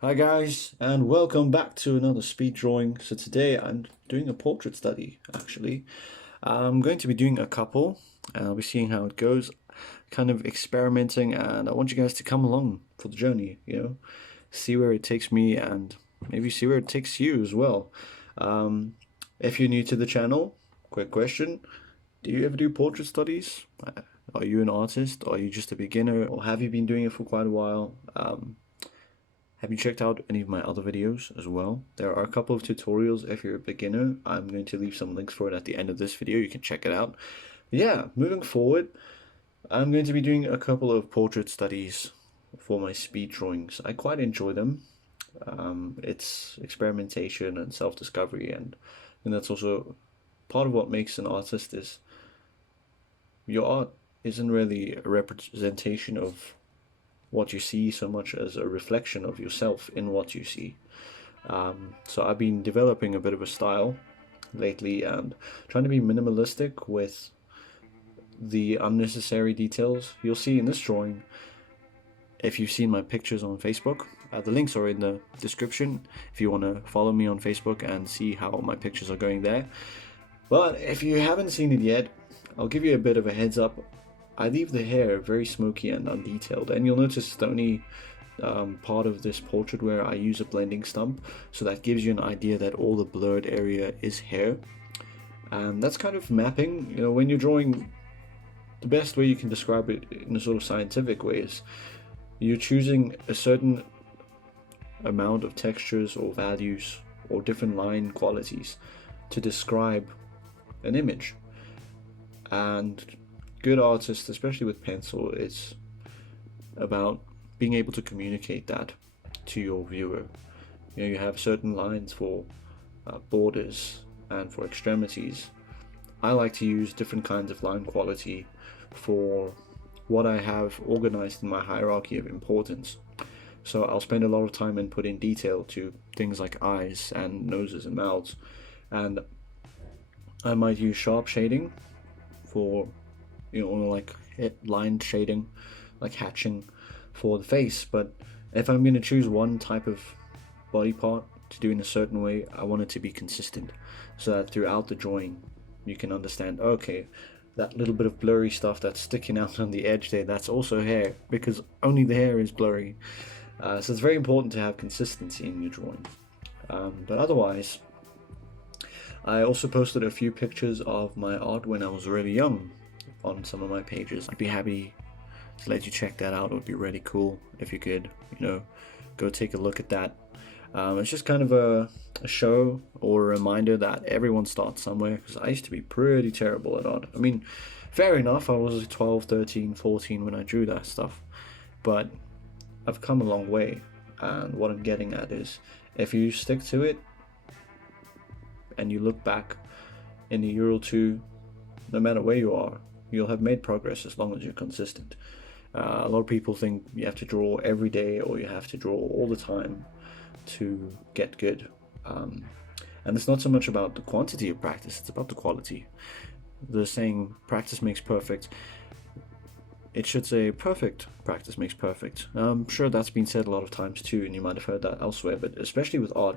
Hi guys, and welcome back to another speed drawing. So today I'm doing a portrait study actually. I'm going to be doing a couple and I'll be seeing how it goes, kind of experimenting, and I want you guys to come along for the journey, see where it takes me and maybe see where it takes you as well. Um, if you're new to the channel, quick question, do you ever do portrait studies? Are you an artist? Are you just a beginner? Or have you been doing it for quite a while? Have you checked out any of my other videos as well? There are a couple of tutorials if you're a beginner. I'm going to leave some links for it at the end of this video. You can check it out. Yeah, moving forward, I'm going to be doing a couple of portrait studies for my speed drawings. I quite enjoy them. It's experimentation and self-discovery, and that's also part of what makes an artist is your art isn't really a representation of what you see so much as a reflection of yourself in what you see. So I've been developing a bit of a style lately and trying to be minimalistic with the unnecessary details. You'll see in this drawing, if you've seen my pictures on Facebook, the links are in the description if you want to follow me on Facebook and see how my pictures are going there. But if you haven't seen it yet, I'll give you a bit of a heads up. I leave the hair very smoky and undetailed, and you'll notice the only part of this portrait where I use a blending stump, so that gives you an idea that all the blurred area is hair. And that's kind of mapping. When you're drawing, the best way you can describe it in a sort of scientific way is you're choosing a certain amount of textures or values or different line qualities to describe an image. And good artists, especially with pencil, it's about being able to communicate that to your viewer. You have certain lines for borders and for extremities. I like to use different kinds of line quality for what I have organized in my hierarchy of importance. So I'll spend a lot of time and put in detail to things like eyes and noses and mouths, and I might use sharp shading for like line shading, like hatching for the face. But if I'm going to choose one type of body part to do in a certain way, I want it to be consistent, so that throughout the drawing you can understand, okay, that little bit of blurry stuff that's sticking out on the edge there, that's also hair, because only the hair is blurry. So it's very important to have consistency in your drawing. But otherwise, I also posted a few pictures of my art when I was really young on some of my pages. I'd be happy to let you check that out. It would be really cool if you could, go take a look at that. It's just kind of a show or a reminder that everyone starts somewhere, because I used to be pretty terrible at art. I mean, fair enough, I was 12, 13, 14 when I drew that stuff, but I've come a long way, and what I'm getting at is if you stick to it and you look back in a year or two, no matter where you are, you'll have made progress as long as you're consistent. A lot of people think you have to draw every day or you have to draw all the time to get good. And it's not so much about the quantity of practice, it's about the quality. The saying, practice makes perfect, it should say perfect practice makes perfect. I'm sure that's been said a lot of times too, and you might have heard that elsewhere, but especially with art,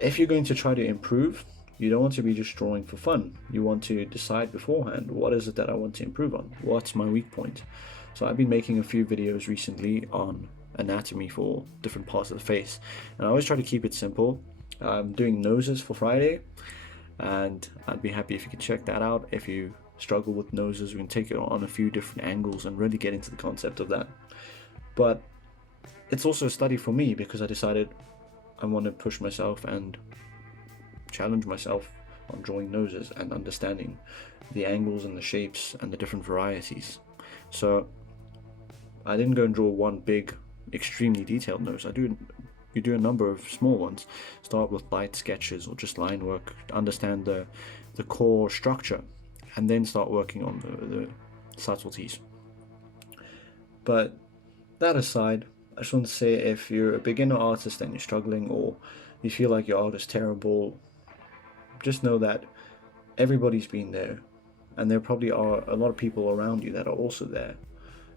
if you're going to try to improve, you don't want to be just drawing for fun. You want to decide beforehand, what is it that I want to improve on? What's my weak point? So I've been making a few videos recently on anatomy for different parts of the face, and I always try to keep it simple. I'm doing noses for Friday, and I'd be happy if you could check that out. If you struggle with noses, we can take it on a few different angles and really get into the concept of that. But it's also a study for me, because I decided I want to push myself and challenge myself on drawing noses and understanding the angles and the shapes and the different varieties. So I didn't go and draw one big, extremely detailed nose. You do a number of small ones. Start with light sketches or just line work to understand the core structure, and then start working on the subtleties. But that aside, I just want to say, if you're a beginner artist and you're struggling, or you feel like your art is terrible, just know that everybody's been there, and there probably are a lot of people around you that are also there,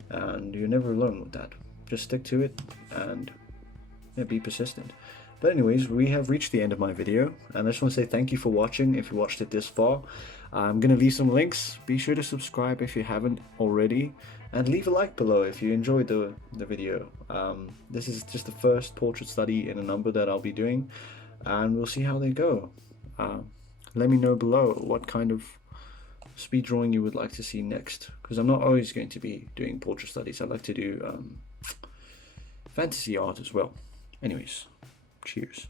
and you're never alone with that. Just stick to it, and be persistent. But anyways, we have reached the end of my video, and I just want to say thank you for watching if you watched it this far. I'm going to leave some links. Be sure to subscribe if you haven't already, and leave a like below if you enjoyed the video. This is just the first portrait study in a number that I'll be doing, and we'll see how they go. Let me know below what kind of speed drawing you would like to see next, because I'm not always going to be doing portrait studies. I'd like to do fantasy art as well. Anyways, cheers.